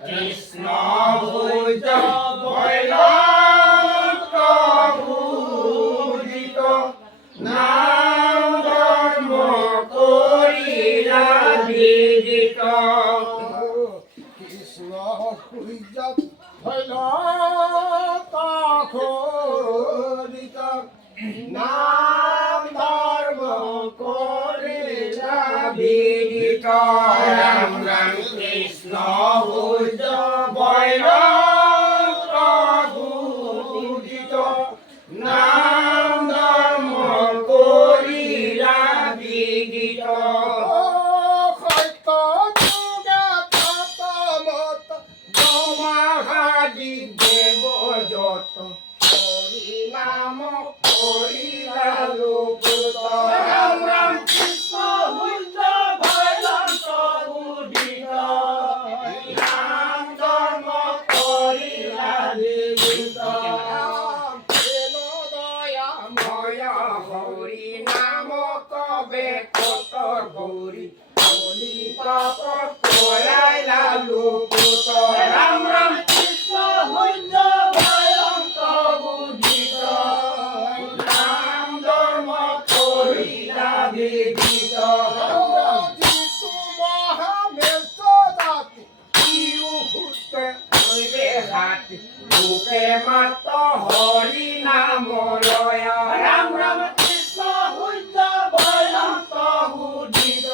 কৃষ্ণ হইত ভৈল প্রভুজিত নাম ধর্ম করিলা বিদিত কৃষ্ণ হইত ভৈল প্রভুজিত নাম ধর্ম করিলা বিদিত রাম রাম কৃষ্ণ হইত ভৈল প্রভুজিত নাম ধর্ম করিলা বিদিত সত্য যুগে প্রথমত মহাদি দেব যত হরি নাম করিলা লোকত রাম রাম কৃষ্ণ হইত ভৈল প্রভুজিত নাম ধর্ম করিলা বিদিত ময় হরি নাম কবে কত গৌরী বলি পাপ করাইলা লোকত রাম রাম কৃষ্ণ হইত ভৈল প্রভুজিত নাম ধর্ম করিলা বিদিত হাতি বুকে মাত হরি নাম লয় রাম রাম কৃষ্ণ হইত ভৈল প্রভুজিত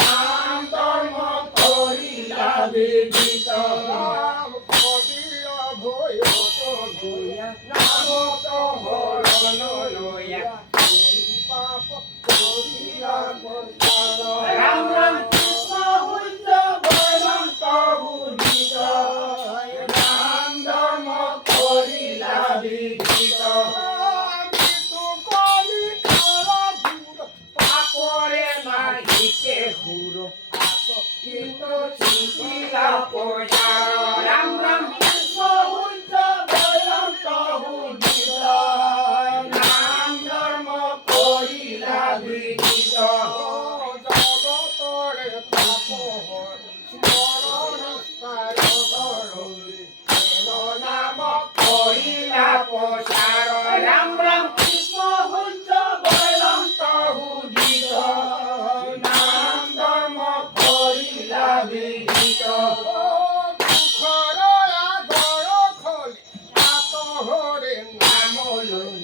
নাম ধর্ম করিলা বিদিত নাম তো হরণ লয়া রাম রাম কৃষ্ণ হইত ভৈল প্রভুজিত নাম ধর্ম করিলা বিদিত পাপরে নাহিকে হুর কিন্তু চিন্তিলা পয়ার রাম রাম কৃষ্ণ হইত ভৈল প্রভুজিত নাম ধর্ম করিলা বিদিত জগতরে পাপ স্মরণ নাম করিলা প্রসার রাম রাম কৃষ্ণ হইত ভৈল প্রভুজিত নাম ধর্ম করিলা বিদিত নাম লই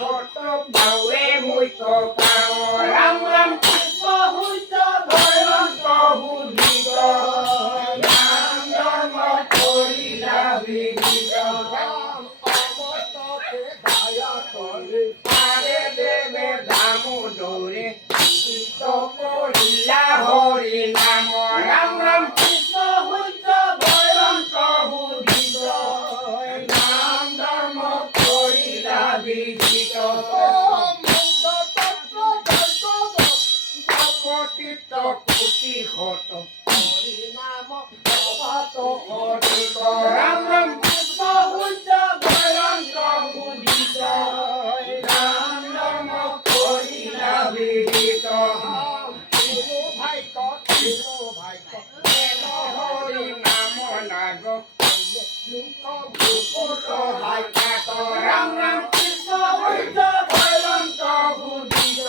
কত বাউে মুইত কার রাম রাম কৃষ্ণ হইত ভৈল প্রভুজিত নাম ধর্ম করিলা বিদিত পারে দেবে দামোদরে চিত্ত করিলা হরি নাম রাম রাম কৃষ্ণ হইত ভৈল প্রভুজিত নাম ধর্ম করিলা বিদিত পতিত কোটি হত নাম অধিক রাম রাম কৃষ্ণ হইত ভৈল প্রভুজিত নাম ধর্ম করিলা বিদিত হরি নাম লাগ রাম রাম কৃষ্ণ হইত ভৈল প্রভুজিত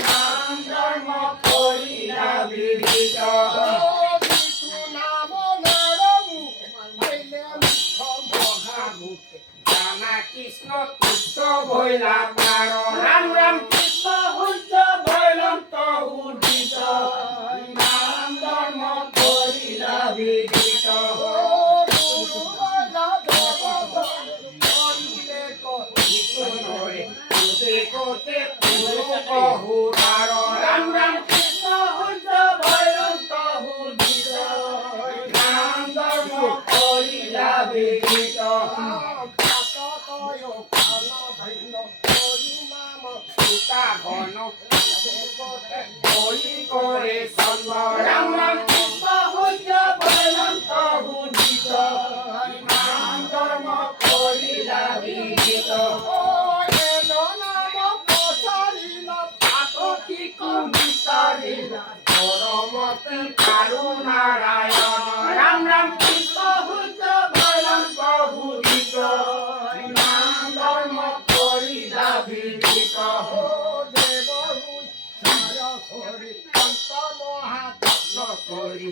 নাম ধর্ম করিলা বিদিত রামা কৃষ্ণ তুষ্ট ভৈলা পার রাম রাম কৃষ্ণ হইত ভৈল প্রভুজিত নাম ধর্ম করিলা বিদিত কোতে বহুরার রাম রাম কৃষ্ণ হইত ভৈল প্রভুজিত নাম ধর্ম করিলা বিদিত ঘন করে সর্ব রাম রাম কি কারু নারায়ণ রাম রাম কৃষ্ণ হুজ বলন প্রভু গীত নাম ধর্ম করিলা বিদিত ও দেব হরি অন্ত মহাত্ম করি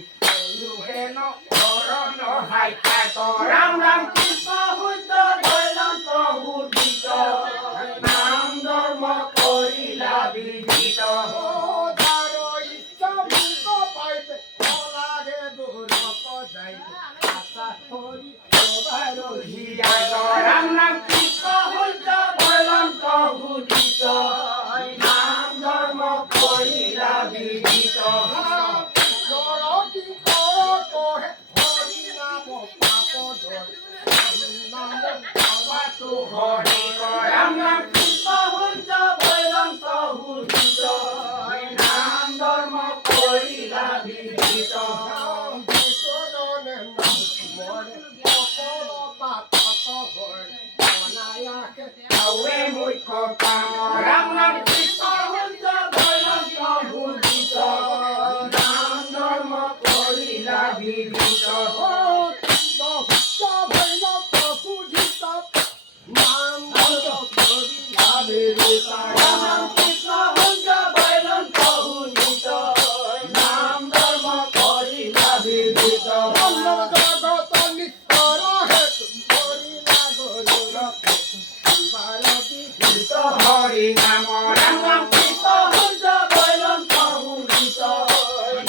হেন করণ হাই খাত রাম রাম কৃষ্ণ হুজ বলন প্রভু গীত নাম ধর্ম করিলা বিদিত যার ইচ্ছা মুখ পাইবে লাগে দূর যাইবে আশা হরি সবার হিয়াত রাম রাম কৃষ্ণ হুজ বলন প্রভু গীত নাম ধর্ম করিলা বিদিত জড়তি কর কহে হরি নাম পাপ ধর নাম তু হরি রাম রাম কৃষ্ণ হুজ বলন প্রভু গীত নাম ধর্ম করিলা বিদিত আউে মুখ কাম রাম রাম কৃষ্ণ হুজ বলন প্রভু গীত নাম ধর্ম করিলা বিদিত রাম রাম কৃষ্ণ হুজ বলন প্রভু গীত নাম ধর্ম করিলা বিদিত গীত হরি নাম রাম রাম কৃষ্ণ হুজ বলন প্রভু গীত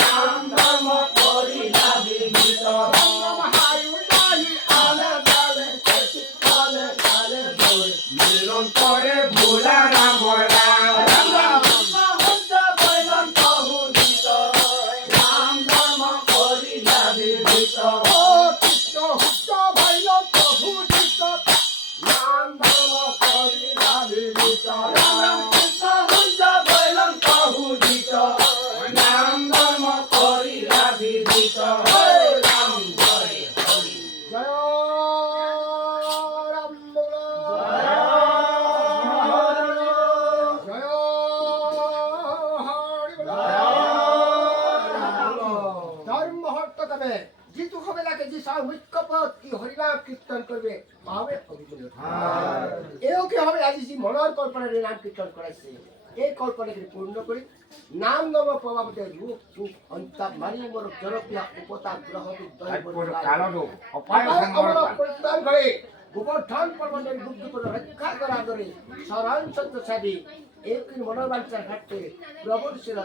নাম ধর্ম করিলা বিদিত মিলন করে ভোলা রাম রাম রাম রাম কৃষ্ণ হুজ বলন প্রভু গীত নাম ধর্ম করিলা বিদিত রাম রাম কৃষ্ণ হুজ বলন প্রভু গীত নাম ধর্ম করিলা বিদিত রাম জয় হরি জয় রাম জয় ধর্ম হর্ত তবে জিতু হবে লাগে যে সব মুখ্যপদ কি হরিনাম কীর্তন করবে পাবে অভিমন্যু এও কি হবে আজি যে মনের কল্পনার নাম কীর্তন করাইছে এই কল্পনাকে পূর্ণ করে নাম নম প্রভাবতে রূপ সুখ অন্তাপ মারি মোর জনপ্রিয় উপতাপ গ্রহ কালদো অপায় পরিত্রাণ করে গোবর্ধন পর্বতের বুদ্ধি করে রক্ষা করা করে সরণ সত্য সাধি এই মনোবাঞ্চার ঘাটতে প্রবল ছিল